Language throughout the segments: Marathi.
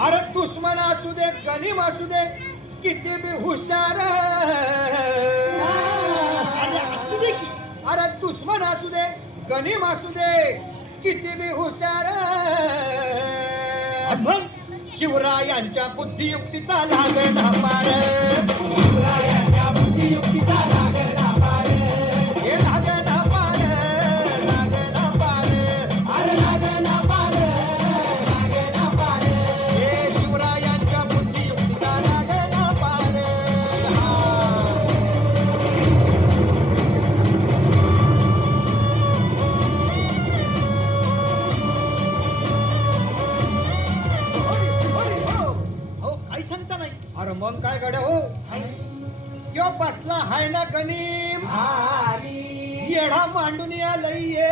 असू दे गणिम असू दे किती बी हुशार अरे अरे दुश्मन असू दे गणिम असू दे किती बी हुशार शिवरायांच्या बुद्धियुक्तीचा लागणा पार अरे मग काय गड्या हो? त्यो बसला हाय ना गणिम. येडा मांडून या लई ये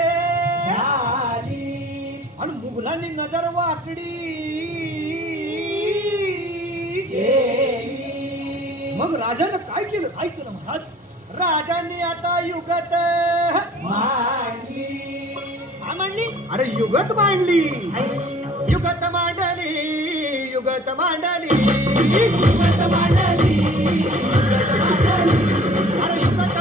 आणि मुघलांनी नजर वाकडी. मग राजानं काय केलं? काय केलं महाराज? राजांनी आता युगत मांडली. अरे युगत मांडली. युगत युगत मांडली. युगत मांडली. अरे युगत